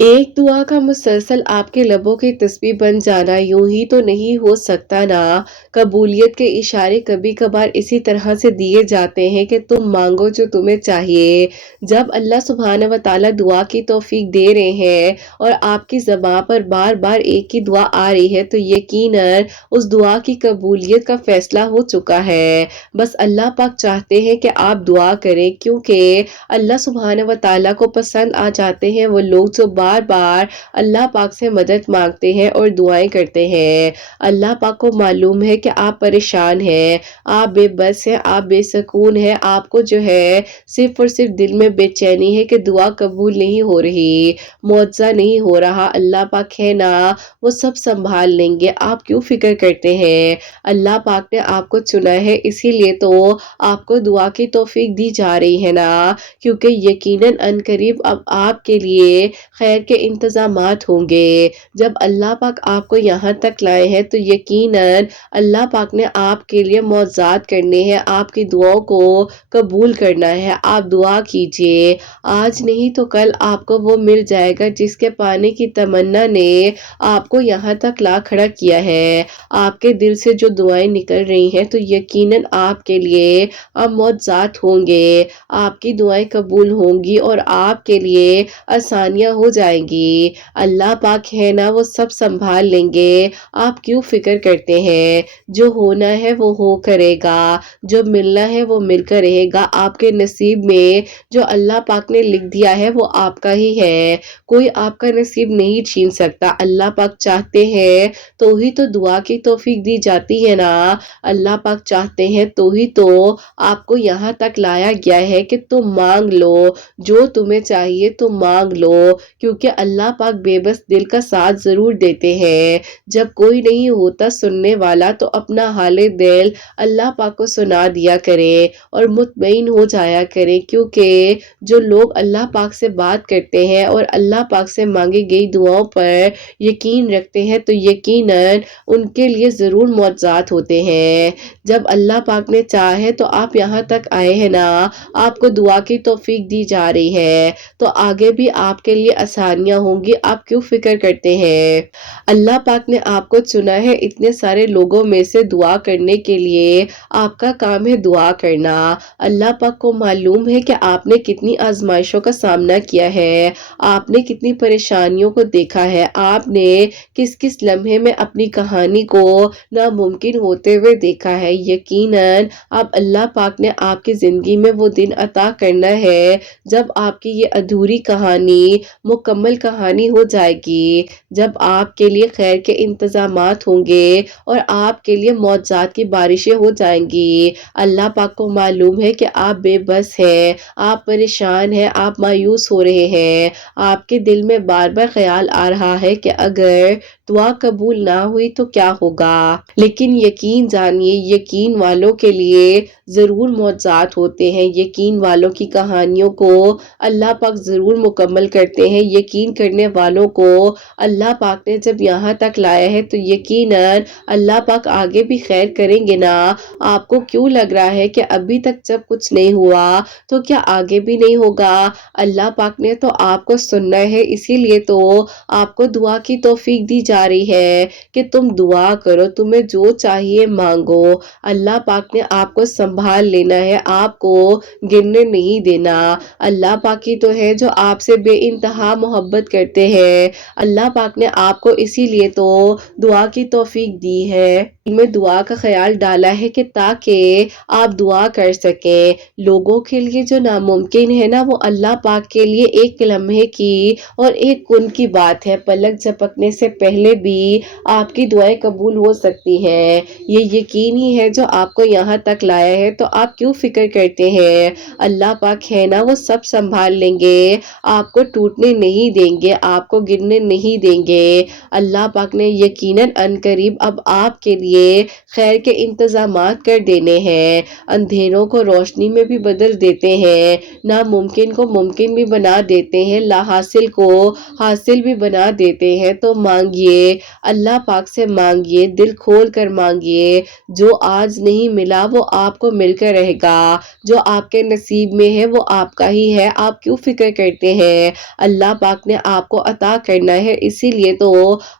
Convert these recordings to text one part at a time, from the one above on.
ایک دعا کا مسلسل آپ کے لبوں کی تسبیح بن جانا یوں ہی تو نہیں ہو سکتا نا۔ قبولیت کے اشارے کبھی کبھار اسی طرح سے دیے جاتے ہیں کہ تم مانگو جو تمہیں چاہیے۔ جب اللہ سبحانہ و تعالیٰ دعا کی توفیق دے رہے ہیں اور آپ کی زبان پر بار بار ایک ہی دعا آ رہی ہے تو یقیناً اس دعا کی قبولیت کا فیصلہ ہو چکا ہے۔ بس اللہ پاک چاہتے ہیں کہ آپ دعا کریں، کیونکہ اللہ سبحانہ و تعالیٰ کو پسند آ جاتے ہیں وہ لوگ جو بار بار اللہ پاک سے مدد مانگتے ہیں اور دعائیں کرتے ہیں۔ اللہ پاک کو معلوم ہے کہ آپ پریشان ہیں، آپ بے بس ہیں، آپ بے سکون ہیں، آپ کو جو ہے صرف اور صرف دل میں بے چینی ہے کہ دعا قبول نہیں ہو رہی، معجزہ نہیں ہو رہا۔ اللہ پاک ہے نا، وہ سب سنبھال لیں گے، آپ کیوں فکر کرتے ہیں؟ اللہ پاک نے آپ کو چنا ہے، اسی لیے تو آپ کو دعا کی توفیق دی جا رہی ہے نا، کیونکہ یقیناً ان قریب اب آپ کے لیے خیر کے انتظامات ہوں گے۔ جب اللہ پاک آپ کو یہاں تک لائے ہیں تو یقیناً اللہ پاک نے آپ کے لیے معجزات کرنے ہیں، آپ کی دعاؤں کو قبول کرنا ہے۔ آپ دعا کیجئے، آج نہیں تو کل آپ کو وہ مل جائے گا جس کے پانے کی تمنا نے آپ کو یہاں تک لا کھڑا کیا ہے۔ آپ کے دل سے جو دعائیں نکل رہی ہیں تو یقیناً آپ کے لیے اب معجزات ہوں گے، آپ کی دعائیں قبول ہوں گی اور آپ کے لیے آسانیاں ہو جائیں گی۔ اللہ پاک ہے نا، وہ سب سنبھال لیں گے، آپ کیوں فکر کرتے ہیں؟ جو ہونا ہے وہ ہو کرے گا، جو ملنا ہے وہ مل کر رہے گا۔ آپ کے نصیب میں جو اللہ پاک نے لکھ دیا ہے وہ آپ کا ہی ہے، کوئی آپ کا نصیب نہیں چھین سکتا۔ اللہ پاک چاہتے ہیں تو ہی تو دعا کی توفیق دی جاتی ہے نا، اللہ پاک چاہتے ہیں تو ہی تو آپ کو یہاں تک لایا گیا ہے کہ تم مانگ لو جو تمہیں چاہیے، تم مانگ لو، کیونکہ اللہ پاک بے بس دل کا ساتھ ضرور دیتے ہیں۔ جب کوئی نہیں ہوتا سننے والا تو اپنا حال دل اللہ پاک کو سنا دیا کریں اور مطمئن ہو جایا کریں، کیونکہ جو لوگ اللہ پاک سے بات کرتے ہیں اور اللہ پاک سے مانگی گئی دعاؤں پر یقین رکھتے ہیں تو یقیناً ان کے لیے ضرور معجزات ہوتے ہیں۔ جب اللہ پاک نے چاہے تو آپ یہاں تک آئے ہیں نا، آپ کو دعا کی توفیق دی جا رہی ہے تو آگے بھی آپ کے لیے آسانیاں ہوں گی، آپ کیوں فکر کرتے ہیں؟ اللہ پاک نے آپ کو چنا ہے اتنے سارے لوگوں میں سے دعا کرنے کے لیے، آپ کا کام ہے دعا کرنا۔ اللہ پاک کو معلوم ہے کہ آپ نے کتنی آزمائشوں کا سامنا کیا ہے، آپ نے کتنی پریشانیوں کو دیکھا ہے، آپ نے کس کس لمحے میں اپنی کہانی کو ناممکن ہوتے ہوئے دیکھا ہے۔ یقیناً اب اللہ پاک نے آپ کی زندگی میں وہ دن عطا کرنا ہے جب آپ کی یہ ادھوری کہانی مکمل کہانی ہو جائے گی، جب آپ کے لیے خیر کے انتظامات ہوں گے اور آپ کے لیے معجزات کی بارشیں ہو جائیں گی۔ اللہ پاک کو معلوم ہے کہ آپ بے بس ہیں، آپ پریشان ہیں، آپ مایوس ہو رہے ہیں، آپ کے دل میں بار بار خیال آ رہا ہے کہ اگر دعا قبول نہ ہوئی تو کیا ہوگا، لیکن یقین جانیے یقین والوں کے لیے ضرور معجزات ہوتے ہیں، یقین والوں کی کہانیوں کو اللہ پاک ضرور مکمل کرتے ہیں۔ یقین کرنے والوں کو اللہ پاک نے جب یہاں تک لایا ہے تو یقیناً اللہ پاک آگے بھی خیر کریں گے نا۔ آپ کو کیوں لگ رہا ہے کہ ابھی تک جب کچھ نہیں ہوا تو کیا آگے بھی نہیں ہوگا؟ اللہ پاک نے تو آپ کو سننا ہے، اسی لیے تو آپ کو دعا کی توفیق دی جا رہی ہے کہ تم دعا کرو، تمہیں جو چاہیے مانگو۔ اللہ پاک نے آپ کو سنبھال لینا ہے، آپ کو گرنے نہیں دینا۔ اللہ پاک ہی تو ہے جو آپ سے بے انتہا محبت کرتے ہیں۔ اللہ پاک نے آپ کو اسی لیے تو دعا کی توفیق دی ہے، میں دعا کا خیال ڈالا ہے کہ تاکہ آپ دعا کر سکیں۔ لوگوں کے لیے جو ناممکن ہے نا، وہ اللہ پاک کے لیے ایک لمحے کی اور ایک کن کی بات ہے، پلک جھپکنے سے پہلے بھی آپ کی دعائیں قبول ہو سکتی ہیں۔ یہ یقین ہی ہے جو آپ کو یہاں تک لایا ہے، تو آپ کیوں فکر کرتے ہیں؟ اللہ پاک ہے نا، وہ سب سنبھال لیں گے، آپ کو ٹوٹنے نہیں دیں گے، آپ کو گرنے نہیں دیں گے۔ اللہ پاک نے یقیناً ان قریب اب آپ کے لیے لیے خیر کے انتظامات کر دینے ہیں، اندھیروں کو روشنی میں بھی بدل دیتے ہیں، ناممکن کو ممکن بھی بنا دیتے ہیں، لا حاصل کو حاصل بھی بنا دیتے ہیں۔ تو مانگیے، اللہ پاک سے مانگیے، دل کھول کر مانگیے، جو آج نہیں ملا وہ آپ کو مل کر رہے گا، جو آپ کے نصیب میں ہے وہ آپ کا ہی ہے، آپ کیوں فکر کرتے ہیں؟ اللہ پاک نے آپ کو عطا کرنا ہے، اسی لیے تو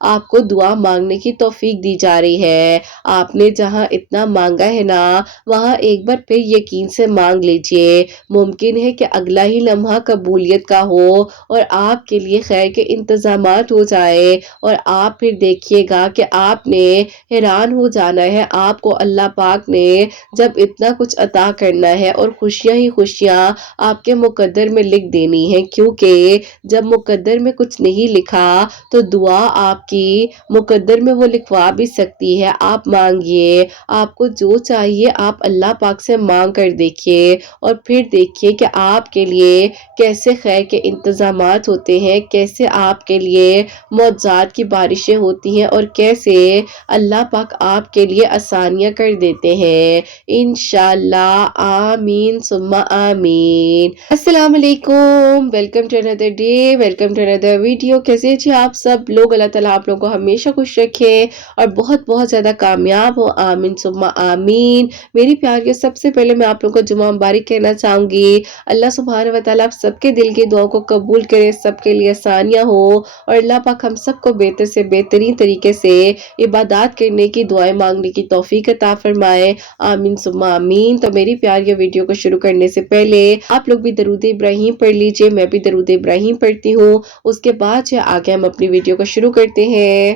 آپ کو دعا مانگنے کی توفیق دی جا رہی ہے۔ آپ نے جہاں اتنا مانگا ہے نا، وہاں ایک بار پھر یقین سے مانگ لیجئے، ممکن ہے کہ اگلا ہی لمحہ قبولیت کا ہو اور آپ کے لیے خیر کے انتظامات ہو جائے، اور آپ پھر دیکھیے گا کہ آپ نے حیران ہو جانا ہے، آپ کو اللہ پاک نے جب اتنا کچھ عطا کرنا ہے اور خوشیاں ہی خوشیاں آپ کے مقدر میں لکھ دینی ہے، کیونکہ جب مقدر میں کچھ نہیں لکھا تو دعا آپ کی مقدر میں وہ لکھوا بھی سکتی ہے۔ آپ مانگیے، آپ کو جو چاہیے آپ اللہ پاک سے مانگ کر دیکھیے، اور پھر دیکھیے کہ آپ کے لیے کیسے خیر کے انتظامات ہوتے ہیں، کیسے آپ کے لیے معجزات کی بارشیں ہوتی ہیں، اور کیسے اللہ پاک آپ کے لیے آسانیاں کر دیتے ہیں، انشاءاللہ۔ آمین ثم آمین۔ السلام علیکم، ویلکم ٹو اندر ڈے، ویلکم ٹو اندر ویڈیو۔ کیسے جی آپ سب لوگ؟ اللہ تعالیٰ آپ لوگوں کو ہمیشہ خوش رکھے اور بہت بہت زیادہ کامیاب ہو، آمین ثم آمین۔ میری پیاریوں، سب سے پہلے میں آپ لوگوں کو جمعہ مبارک کہنا چاہوں گی۔ اللہ سبحانہ و تعالیٰ آپ سب کے دل کی دعاؤں کو قبول کرے، سب کے لیے آسانیاں ہو، اور اللہ پاک ہم سب کو بہتر سے بہترین طریقے سے عبادات کرنے کی، دعائیں مانگنے کی توفیق عطا فرمائے، آمین ثم آمین۔ تو میری پیاریوں، ویڈیو کو شروع کرنے سے پہلے آپ لوگ بھی درود ابراہیم پڑھ لیجئے، میں بھی درود ابراہیم پڑھتی ہوں، اس کے بعد آگے ہم اپنی ویڈیو کو شروع کرتے ہیں۔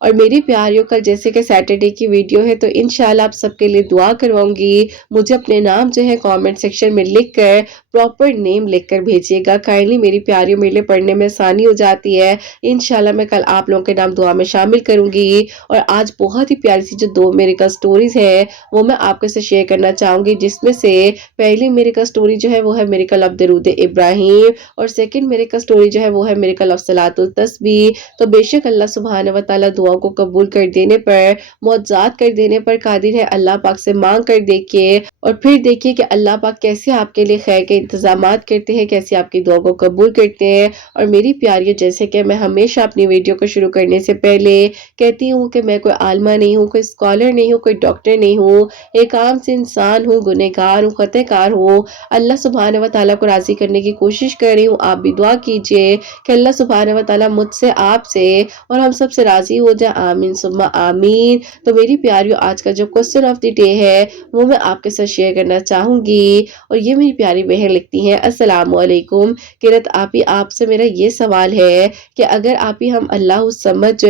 اور میری پیاریوں، کل جیسے کہ سیٹرڈے کی ویڈیو ہے تو انشاءاللہ آپ سب کے لیے دعا کرواؤں گی، مجھے اپنے نام کامنٹ سیکشن میں لکھ کر، پراپر نیم لکھ کر بھیجیے گا، کائنڈلی میری پیاریوں، میرے لیے پڑھنے میں آسانی ہو جاتی ہے۔ انشاءاللہ میں کل آپ لوگوں کے نام دعا میں شامل کروں گی، اور آج بہت ہی پیاری سی جو 2 میریکل سٹوریز ہیں وہ میں آپ کے ساتھ شیئر کرنا چاہوں گی، جس میں سے پہلی میریکل سٹوری وہ ہے میریکل آف درود ابراہیم، اور سیکنڈ میریکل سٹوری وہ ہے میریکل آف صلاۃ التسبیح۔ تو بے شک اللہ سبحانہ و تعالیٰ دعاؤں کو قبول کر دینے پر، معجزات کر دینے پر قادر ہے۔ اللہ پاک سے مانگ کر دیکھیے، اور پھر دیکھیے کہ اللہ پاک کیسے آپ کے لیے خیر کے انتظامات کرتے ہیں، کیسے آپ کی دعا کو قبول کرتے ہیں۔ اور میری پیاریوں، جیسے کہ میں ہمیشہ اپنی ویڈیو کو شروع کرنے سے پہلے کہتی ہوں کہ میں کوئی عالمہ نہیں ہوں، کوئی اسکالر نہیں ہوں، کوئی ڈاکٹر نہیں ہوں، ایک عام سے انسان ہوں، گنہگار ہوں، خطا کار ہوں، اللہ سبحانہ و تعالیٰ کو راضی کرنے کی کوشش کر رہی ہوں۔ آپ بھی دعا کیجئے کہ اللہ سبحانہ و تعالیٰ مجھ سے، آپ سے اور ہم سب سے راضی ہو جائے، آمین ثم آمین۔ تو میری پیاریوں، آج کا جو کوسچن آف دی ڈے ہے وہ میں آپ کے ساتھ شیئر کرنا چاہوں گی، اور یہ میری پیاری بہن لکھتی ہیں، السلام علیکم قرت آپی، آپ سے میرا یہ سوال ہے کہ اگر آپی ہم اللہ الصمد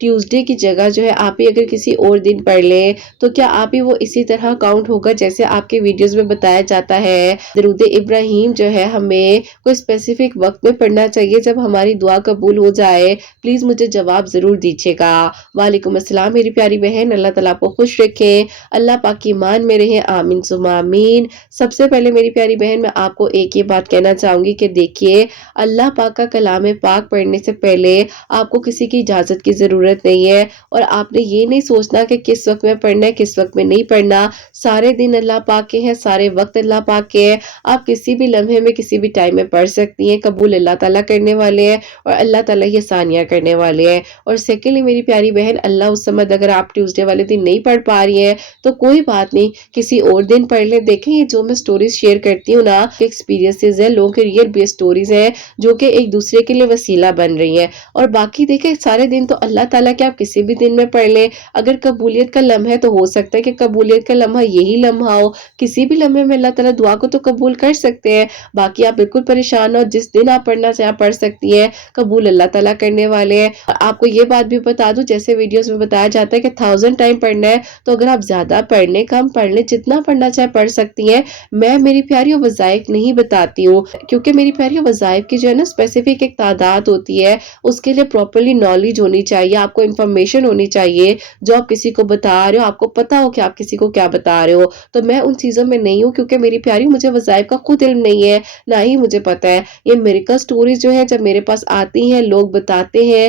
ٹیوزڈے کی جگہ آپی اگر کسی اور دن پڑھ لیں تو کیا آپی وہ اسی طرح کاؤنٹ ہوگا جیسے آپ کے ویڈیوز میں بتایا جاتا ہے؟ درود ابراہیم ہمیں کوئی اسپیسیفک وقت میں پڑھنا چاہیے جب ہماری دعا قبول ہو جائے؟ پلیز مجھے جواب ضرور دیجیے گا۔ وعلیکم السلام میری پیاری بہن، اللہ تعالیٰ آپ کو خوش رکھے، اللہ پاک کی ایمان میں رہیں، آمین ثم آمین۔ سب سے پہلے میری پیاری بہن، میں آپ کو ایک یہ بات کہنا چاہوں گی کہ دیکھیے، اللہ پاک کا کلام پاک پڑھنے سے پہلے آپ کو کسی کی اجازت کی ضرورت نہیں ہے، اور آپ نے یہ نہیں سوچنا کہ کس وقت میں پڑھنا ہے، کس وقت میں نہیں پڑھنا۔ سارے دن اللہ پاک کے ہیں، سارے وقت اللہ پاک کے ہیں، آپ کسی بھی لمحے میں، کسی بھی ٹائم میں پڑھ سکتی ہیں، قبول اللہ تعالیٰ کرنے والے ہیں، اور اللہ تعالیٰ یہ آسانیاں کرنے والے ہیں۔ اور سیکنڈلی میری پیاری بہن، اللہ الصمد اگر آپ ٹیوزڈے والے دن نہیں پڑھ پا رہی ہیں تو کوئی بات نہیں، کسی اور دن پڑھ لیں۔ دیکھیں، یہ جو میں سٹوریز شیئر کرتی ہوں نا، ایکسپیرینسز ہیں، لوگوں کے ریئل بیس سٹوریز ہیں جو کہ ایک دوسرے کے لیے وسیلہ بن رہی ہیں۔ اور باقی دیکھیں، سارے دن تو اللہ تعالیٰ کے آپ کسی بھی دن میں پڑھ لیں، اگر قبولیت کا لمحہ تو ہو سکتا ہے کہ قبولیت کا لمحہ یہی لمحہ ہو، کسی بھی لمحے میں اللہ تعالیٰ دعا کو تو قبول کر سکتے ہیں۔ باقی آپ بالکل پریشان ہو، جس دن آپ پڑھنا چاہیں پڑھ سکتی ہیں، قبول اللہ تعالیٰ کرنے والے ہیں۔ اور آپ کو یہ بات بھی بتا دوں، جیسے ویڈیوز میں بتایا جاتا ہے کہ 1000 ٹائم پڑھنا ہے، تو اگر آپ زیادہ پڑھ لیں، کم پڑھ لیں، جتنا پڑھنا چاہے پڑھ سکتی ہیں۔ میں میری پیاریوں وظائف نہیں بتاتی ہوں، کیونکہ میری پیاریوں وظائف کی نا اسپیسیفک ایک تعداد ہوتی ہے، اس کے لیے پراپرلی نالج ہونی چاہیے، آپ کو انفارمیشن ہونی چاہیے، جو آپ کسی کو بتا رہے ہو آپ کو پتا ہو کہ آپ کسی کو کیا بتا رہے ہو۔ تو میں ان چیزوں میں نہیں ہوں، کیونکہ میری پیاری مجھے وظائف کا خود علم نہیں ہے، نہ ہی مجھے پتا ہے۔ یہ میریکل سٹوریز جب میرے پاس آتی ہیں، لوگ بتاتے ہیں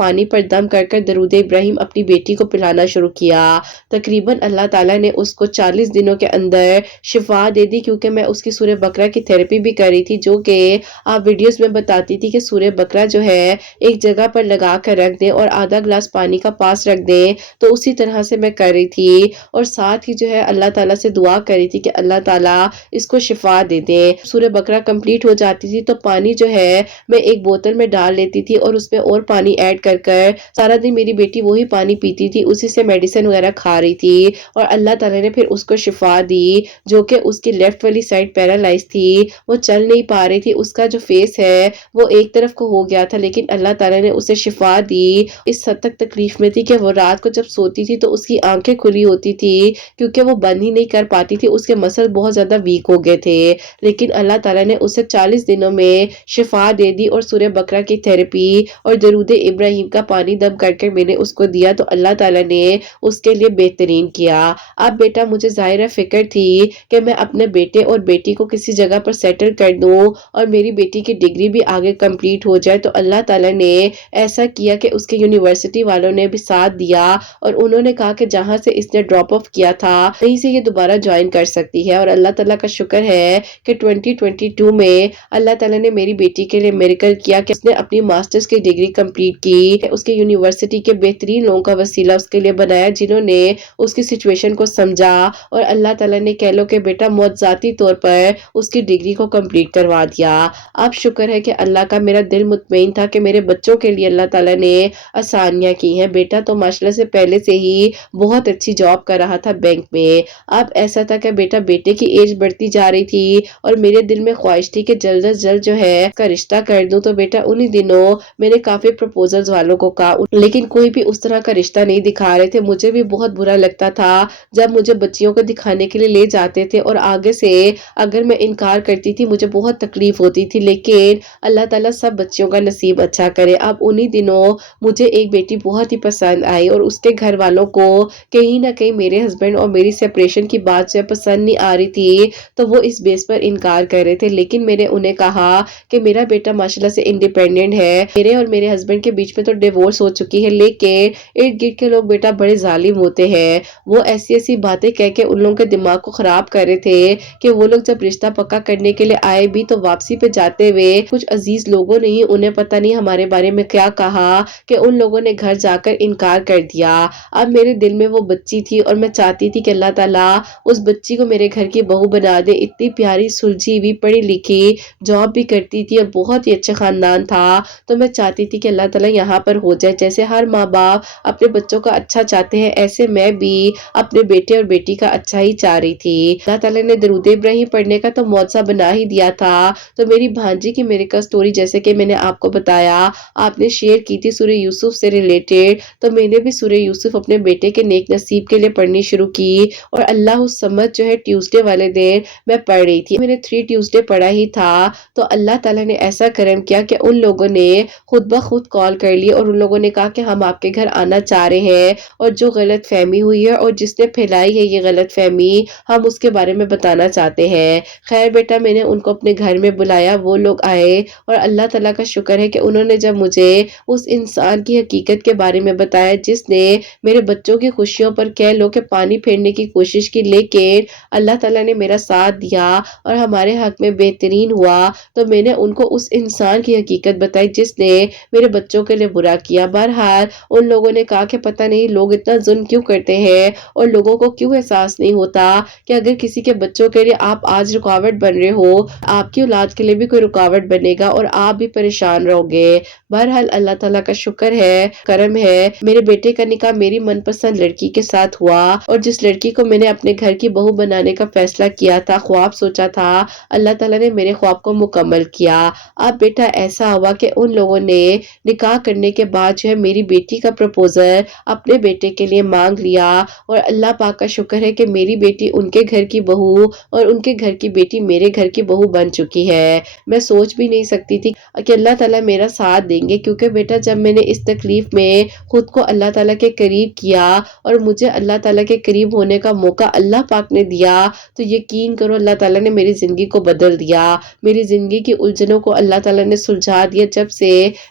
پانی پر دم کر کر درود ابراہیم اپنی بیٹی کو پلانا شروع کیا۔ تقریباً اللہ تعالیٰ نے اس کو 40 دنوں کے اندر شفا دے دی، کیونکہ میں اس کی سورہ بقرہ کی تھیراپی بھی کر رہی تھی، جو کہ آپ ویڈیوز میں بتاتی تھی کہ سورہ بقرہ جو ہے ایک جگہ پر لگا کر رکھ دیں اور آدھا گلاس پانی کا پاس رکھ دیں، تو اسی طرح سے میں کر رہی تھی اور ساتھ ہی جو ہے اللہ تعالیٰ سے دعا کر رہی تھی کہ اللہ تعالیٰ اس کو شفا دے دیں۔ سورہ بقرہ کمپلیٹ ہو جاتی تھی تو پانی جو ہے میں ایک بوتل میں ڈال لیتی تھی اور اس میں اور پانی ایڈ کر کر سارا دن میری بیٹی وہی پانی پیتی تھی، اسی سے میڈیسن وغیرہ کھا رہی تھی، اور اللہ تعالیٰ نے پھر اس کو شفا دی، جو کہ اس کی لیفٹ والی سائڈ پیرالائز تھی، وہ چل نہیں پا رہی تھی، اس کا جو فیس ہے وہ ایک طرف کو ہو گیا تھا، لیکن اللہ تعالیٰ نے اسے شفا دی۔ اس حد تک تکلیف میں تھی کہ وہ رات کو جب سوتی تھی تو اس کی آنکھیں کھلی ہوتی تھی، کیونکہ وہ بند ہی نہیں کر پاتی تھی، اس کے مسل بہت زیادہ ویک ہو گئے تھے، لیکن اللہ تعالیٰ نے اسے 40 دنوں میں شفا دے دی، اور سورہ بقرہ کی تھیراپی اور درود ابراہیم کا پانی دم کر کے میں نے اس کو دیا تو اللہ تعالیٰ نے اس کے لیے بہترین کیا۔ اب بیٹا مجھے ظاہر فکر تھی کہ میں اپنے بیٹے اور بیٹی کو کسی جگہ پر سیٹل کر دوں اور میری بیٹی کی ڈگری بھی آگے کمپلیٹ ہو جائے، تو اللہ تعالیٰ نے ایسا کیا کہ اس کے یونیورسٹی والوں نے بھی ساتھ دیا، اور انہوں نے کہا کہ جہاں سے اس نے ڈراپ آف کیا تھا وہیں سے یہ دوبارہ جوائن کر سکتی ہے، اور اللہ تعالیٰ کا شکر ہے کہ 2022 میں اللہ تعالیٰ نے میری بیٹی کے لیے میریکل کیا کہ اس نے اپنی ماسٹرز کی ڈگری کمپلیٹ کی۔ اس کے یونیورسٹی کے بہترین لوگوں کا وسیلہ اس کے لیے بنایا، جنہوں نے اس کی سچویشن کو سمجھا، اور اللہ تعالیٰ نے کہہ لو کہ بیٹا معجزاتی طور پر اس کی ڈگری کو کمپلیٹ کروا دیا۔ اب شکر ہے کہ اللہ کا، میرا دل مطمئن تھا کہ میرے بچوں کے لیے اللہ تعالیٰ نے آسانیاں کی ہیں۔ بیٹا تو ماشاءاللہ سے پہلے سے ہی بہت اچھی جاب کر رہا تھا بینک میں، اب ایسا تھا کہ بیٹا بیٹے کی ایج بڑھتی جا رہی تھی، اور میرے دل میں خواہش تھی کہ جلد از جلد جو ہے اس کا رشتہ کر دوں، تو بیٹا انہی دنوں میں نے کافی پروپوزلز والوں کو کہا، لیکن کوئی بھی اس طرح کا رشتہ نہیں دکھا رہے تھے۔ مجھے بھی بہت برا لگتا تھا جب مجھے بچیوں کو دکھانے کے لیے لے جاتے تھے اور آگے سے اگر میں انکار کرتی تھی مجھے بہت تکلیف ہوتی تھی، لیکن اللہ تعالیٰ سب بچیوں کا نصیب اچھا کرے۔ اب انہی دنوں مجھے ایک بیٹی بہت ہی پسند آئی، اور اس کے گھر والوں کو کہیں نہ کہیں میرے ہسبینڈ اور میری سیپریشن کی بات سے پسند نہیں آ رہی تھی، تو وہ اس بیس پر انکار کر رہے تھے، لیکن میں نے انہیں کہا کہ میرا بیٹا ماشاءاللہ سے انڈیپینڈنٹ ہے، میرے اور میرے ہسبینڈ کے بیچ میں تو ڈیورس ہو چکی ہے، لیکن ارد گرد کے لوگ بیٹا بڑے ظالم ہوتے ہیں، وہ ایسی ایسی باتیں کہہ کے ان لوگوں کے دماغ کو خراب کر رہے تھے کہ وہ لوگ جب رشتہ پکا کرنے کے لیے آئے بھی تو واپسی پہ جاتے ہوئے کچھ عزیز لوگوں نے ہی انہیں پتہ نہیں ہمارے بارے میں کیا کہا کہ ان لوگوں نے گھر جا کر انکار کر دیا۔ اب میرے دل میں وہ بچی تھی اور میں چاہتی تھی کہ اللہ تعالیٰ اس بچی کو میرے گھر کی بہو بنا دے، اتنی پیاری سلجھی ہوئی پڑھی لکھی، جاب بھی کرتی تھی اور بہت ہی اچھا خاندان تھا، تو میں چاہتی تھی کہ اللہ تعالیٰ یہاں پر ہو جائے، جیسے ہر ماں باپ اپنے بچوں کا اچھا چاہتے ہیں ایسے میں بھی اپنے بیٹے اور بیٹی کا اچھا ہی چاہ رہی تھی۔ اللہ تعالیٰ نے درود ابراہیم پڑھنے کا تو معجزہ بنا ہی دیا تھا، تو میری بھانجی کی میریکل سٹوری جیسے کہ میں نے آپ کو بتایا، آپ نے شیئر کی تھی سورہ یوسف سے ریلیٹڈ، تو میں نے بھی سورہ یوسف اپنے بیٹے کے نیک نصیب کے لیے پڑھنی شروع کی، اور اللہ الصمد جو ہے ٹیوزڈے والے دن میں پڑھ رہی تھی، میں نے 3 ٹیوزڈے پڑھا ہی تھا، تو اللہ تعالیٰ نے ایسا کرم کیا کہ ان لوگوں نے خود بخود کال کر لی اور ان لوگوں نے کہا کہ ہم آپ کے گھر آنا چاہ رہے ہیں، اور جو غلط فہمی ہوئی ہے اور جس نے پھیلائی ہے یہ غلط فہمی، ہم اس کے بارے میں بتانا چاہتے ہیں۔ خیر بیٹا میں نے ان کو اپنے گھر میں بلایا، وہ لوگ آئے، اور اللہ تعالیٰ کا شکر ہے کہ انہوں نے جب مجھے اس انسان کی حقیقت کے بارے میں بتایا جس نے میرے بچوں کی خوشیوں پر کہہ لو کہ پانی پھیرنے کی کوشش کی، لیکن اللہ تعالیٰ نے میرا ساتھ دیا اور ہمارے حق میں بہترین ہوا، تو میں نے ان کو اس انسان کی حقیقت بتائی جس نے میرے بچوں کے لیے برا کیا۔ بہرحال ان لوگوں نے کہا کہ پتہ نہیں لوگ اتنا ظلم کیوں کرتے ہیں اور لوگوں کو کیوں احساس نہیں ہوتا کہ اگر کسی کے بچوں کے لیے آپ آج رکاوٹ بن رہے ہو، آپ کی اولاد کے لیے بھی کوئی رکاوٹ بنے گا اور آپ بھی پریشان رہو گے۔ بہرحال اللہ تعالیٰ کا شکر ہے، کرم ہے، میرے بیٹے کا نکاح میری من پسند لڑکی کے ساتھ ہوا، اور جس لڑکی کو میں نے اپنے گھر کی بہو بنانے کا فیصلہ کیا تھا، خواب سوچا تھا، اللہ تعالیٰ نے میرے خواب کو مکمل کیا۔ اب بیٹا ایسا ہوا کہ ان لوگوں نے نکاح کرنے کے بعد جو ہے میری بیٹی کا پروپوزل اپنے بیٹے کے لیے مانگ لیا، اور اللہ پاک کا شکر ہے کہ میری بیٹی ان کے گھر کی بہو اور ان کے گھر کی بیٹی میرے گھر کی بہو بن چکی ہے۔ میں سوچ بھی نہیں سکتی تھی کہ اللہ تعالیٰ میرا ساتھ دیں گے، کیونکہ بیٹا جب میں نے اس تکلیف میں خود کو اللہ تعالیٰ کے قریب کیا اور مجھے اللہ تعالیٰ کے قریب ہونے کا موقع اللہ پاک نے دیا، تو یقین کرو اللہ تعالیٰ نے میری زندگی کو بدل دیا، میری زندگی کی الجھنوں کو اللہ تعالیٰ نے سلجھا دیا۔ جب سے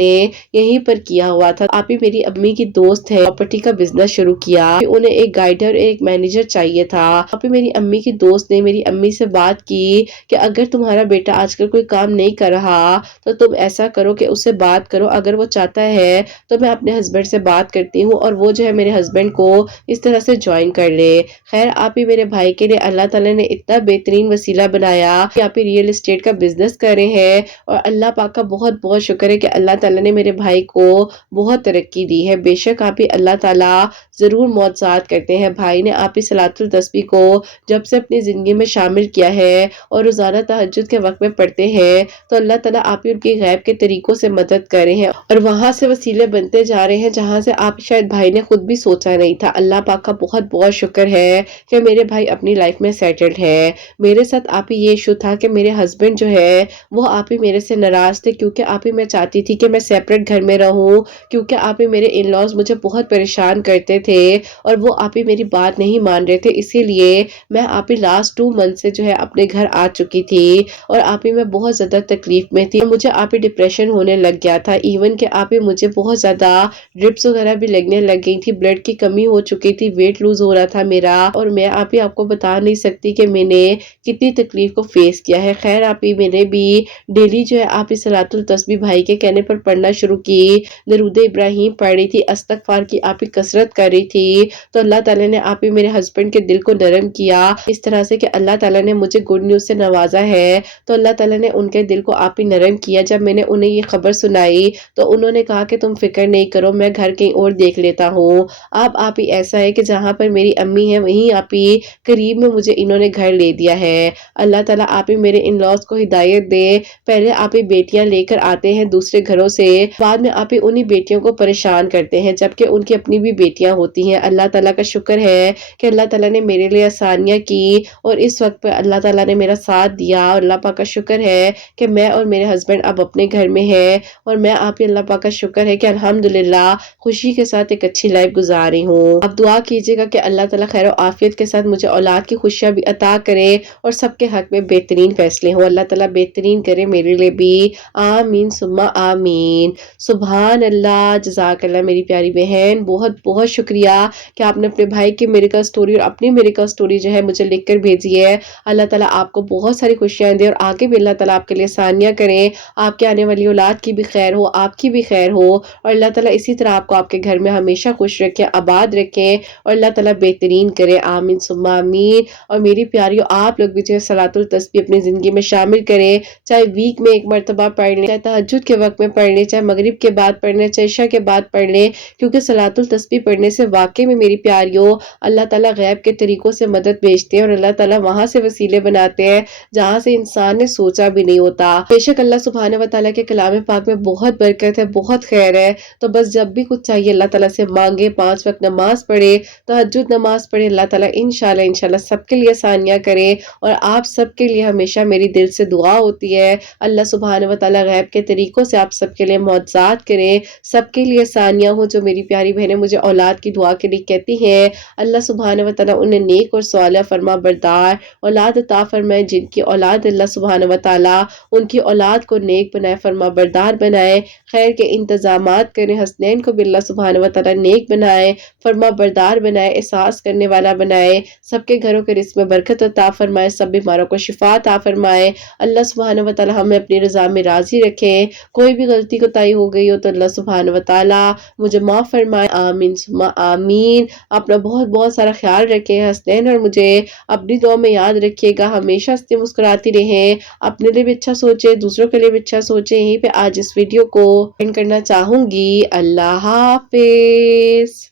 نے یہیں پر کیا ہوا تھا۔ آپ ہی میری امی کی دوست ہے، پراپرٹی کا بزنس شروع کیا، انہیں ایک گائیڈر اور ایک مینیجر چاہیے تھا۔ آپ ہی میری امی کی دوست نے میری امی سے بات کی کہ اگر تمہارا بیٹا آج کل کوئی کام نہیں کر رہا تو تم ایسا کرو کہ اس سے بات کرو، اگر وہ چاہتا ہے تو میں اپنے ہسبینڈ سے بات کرتی ہوں اور وہ جو ہے میرے ہسبینڈ کو اس طرح سے جوائن کر لے۔ خیر آپ ہی میرے بھائی کے لیے اللہ تعالیٰ نے اتنا بہترین وسیلہ بنایا کہ آپ ہی ریئل اسٹیٹ کا بزنس کر رہے ہیں، اور اللہ پاک کا بہت بہت شکر ہے کہ اللہ تعالیٰ نے میرے بھائی کو بہت ترقی دی ہے۔ بے شک آپ ہی اللہ تعالیٰ ضرور معجزات کرتے ہیں۔ بھائی نے آپ ہی صلاۃ التسبیح کو جب سے اپنی زندگی میں شامل کیا ہے اور روزانہ تہجد کے وقت میں پڑھتے ہیں تو اللہ تعالیٰ آپ ہی ان کی غیب کے طریقوں سے مدد کر رہے ہیں، اور وہاں سے وسیلے بنتے جا رہے ہیں جہاں سے آپ شاید بھائی نے خود بھی سوچا نہیں تھا۔ اللہ پاک کا بہت بہت شکر ہے کہ میرے بھائی اپنی لائف میں سیٹلڈ ہے۔ میرے ساتھ آپ ہی یہ ایشو تھا کہ میرے ہسبینڈ جو ہے وہ آپ ہی میرے سے ناراض تھے، کیونکہ آپ ہی میں چاہتی تھی کہ میں سیپریٹ گھر میں رہوں، کیونکہ آپ ہی میرے ان لاز مجھے بہت پریشان کرتے تھے اور وہ آپ ہی میری بات نہیں مان رہے تھے، اسی لیے میں آپ ہی لاسٹ 2 منتھ سے جو ہے اپنے گھر آ چکی تھی، اور آپ ہی میں بہت زیادہ تکلیف میں تھی، مجھے آپ ہی ڈپریشن ہونے لگ گیا تھا، ایون کہ آپ ہی مجھے بہت زیادہ ڈرپس وغیرہ بھی لگنے لگ گئی تھی، بلڈ کی کمی ہو چکی تھی، ویٹ لوز ہو رہا تھا میرا، اور میں آپ ہی آپ کو بتا نہیں سکتی کہ میں نے کتنی تکلیف کو فیس کیا ہے۔ خیر آپ ہی میں نے بھی ڈیلی جو ہے آپ ہی صلاۃ التسبیح بھائی کے کہنے پر پڑھنا شروع کی، درود ابراہیم پڑھ رہی تھی، استغفار کی آپ ہی کثرت کر رہی تھی، تو اللہ تعالیٰ نے آپ ہی میرے ہسبینڈ کے دل کو نرم کیا اس طرح سے کہ اللہ تعالیٰ نے مجھے گڈ نیوز سے نوازا ہے، تو اللہ تعالیٰ نے ان کے دل کو آپ ہی نرم کیا۔ جب میں نے انہیں یہ خبر سنائی تو انہوں نے کہا کہ تم فکر نہیں کرو، میں گھر کہیں اور دیکھ لیتا ہوں۔ اب آپ ہی ایسا ہے کہ جہاں پر میری امی ہے وہیں آپ ہی قریب میں مجھے انہوں نے گھر لے دیا ہے۔ اللہ تعالیٰ آپ ہی میرے ان لاز کو ہدایت دے۔ پہلے آپ ہی بیٹیاں لے کر آتے ہیں دوسرے گھروں سے، بعد میں آپ ہی انہی بیٹیوں کو پریشان کرتے ہیں، جبکہ ان کی اپنی بھی بیٹیاں ہوتی ہیں۔ اللہ تعالیٰ کا شکر ہے کہ اللہ تعالیٰ نے میرے لیے آسانیاں کی اور اس وقت پہ اللہ تعالیٰ نے میرا ساتھ دیا، اور اللہ پاک کا شکر ہے کہ میں اور میرے ہسبینڈ اب اپنے گھر میں ہیں، اور میں آپ ہی اللہ پاک کا شکر ہے کہ الحمدللہ خوشی کے ساتھ ایک اچھی لائف گزار رہی ہوں۔ اب دعا کیجیے گا کہ اللہ تعالیٰ خیر و عافیت کے ساتھ مجھے اولاد کی خوشیاں بھی عطا کرے اور سب کے حق میں بہترین فیصلے ہوں، اللہ تعالیٰ بہترین کرے میرے لیے بھی، آمین ثم آمین۔ سبحان اللہ، جزاک اللہ میری پیاری بہن، بہت بہت شکریہ کہ آپ نے اپنے بھائی کی میریکل سٹوری اور اپنی میریکل سٹوری جو ہے مجھے لکھ کر بھیجی ہے۔ اللہ تعالیٰ آپ کو بہت ساری خوشیاں دے اور آگے بھی اللہ تعالیٰ آپ کے لیے آسانیاں کریں، آپ کے آنے والی اولاد کی بھی خیر ہو، آپ کی بھی خیر ہو، اور اللہ تعالیٰ اسی طرح آپ کو آپ کے گھر میں ہمیشہ خوش رکھیں، آباد رکھیں، اور اللہ تعالیٰ بہترین کرے، آمین ثم آمین۔ اور میری پیاریوں آپ لوگ بھی جو ہے صلاۃ التسبیح اپنی زندگی میں شامل کریں، چاہے ویک میں ایک مرتبہ پڑھ لیں، چاہے تہجد کے وقت میں پڑھ لیں، چاہے مغرب کے بعد پڑھ لیں، چاہے عشاء کے بعد پڑھ لیں، کیونکہ صلاۃ التسبیح پڑھنے سے واقعی میں میری پیاریوں اللہ تعالیٰ غیب کے طریقوں سے مدد بھیجتے ہیں، اور اللہ تعالیٰ وہاں سے وسیلے بناتے ہیں جہاں سے انسان نے سوچا بھی نہیں ہوتا۔ بے شک اللہ سبحانہ و تعالیٰ کے کلام پاک میں بہت برکت ہے، بہت خیر ہے، تو بس جب بھی کچھ چاہیے اللہ تعالیٰ سے مانگے، 5 وقت نماز پڑھے، تہجد نماز پڑھے، اللہ تعالیٰ انشاءاللہ سب کے لیے آسانیاں کرے، اور آپ سب کے لیے ہمیشہ میری دل سے دعا ہوتی ہے اللہ سبحانہ و تعالیٰ غیب کے طریقوں سے آپ سب کے لیے معجزات کرے، سب کے لیے آسانیاں ہوں۔ جو میری پیاری بہنیں مجھے اولاد کی دعا کے لیے کہتی ہیں، اللہ سبحانہ و تعالیٰ انہیں نیک اور صالح فرما بردار اولاد عطا فرمائے، جن کی اولاد اللہ سبحانہ و تعالیٰ ان کی اولاد کو نیک بنائے، فرما بردار بنائے، خیر کے انتظامات کریں، حسنین کو بھی اللہ سبحانہ و تعالیٰ نیک بنائے، فرما بردار بنائے، احساس کرنے والا بنائے، سب کے گھروں کے رزق میں برکت عطا فرمائے، سب بیماروں کو شفا عطا فرمائے، اللہ سبحانہ و تعالیٰ ہمیں اپنی رضا میں راضی رکھے، کوئی بھی غلطی کوتاہی ہو گئی ہو تو اللہ سبحانہ و تعالیٰ مجھے معاف فرمائے، آمین ثم آمین۔ اپنا بہت بہت سارا خیال رکھیں، حسنین اور مجھے اپنی دعا میں یاد رکھیے گا، ہمیشہ ہنستے مسکراتی رہیں، اپنے لیے بھی اچھا سوچیں، دوسروں کے لیے بھی اچھا سوچیں۔ یہیں پہ آج اس ویڈیو کو اینڈ کرنا چاہوں گی، اللہ حافظ۔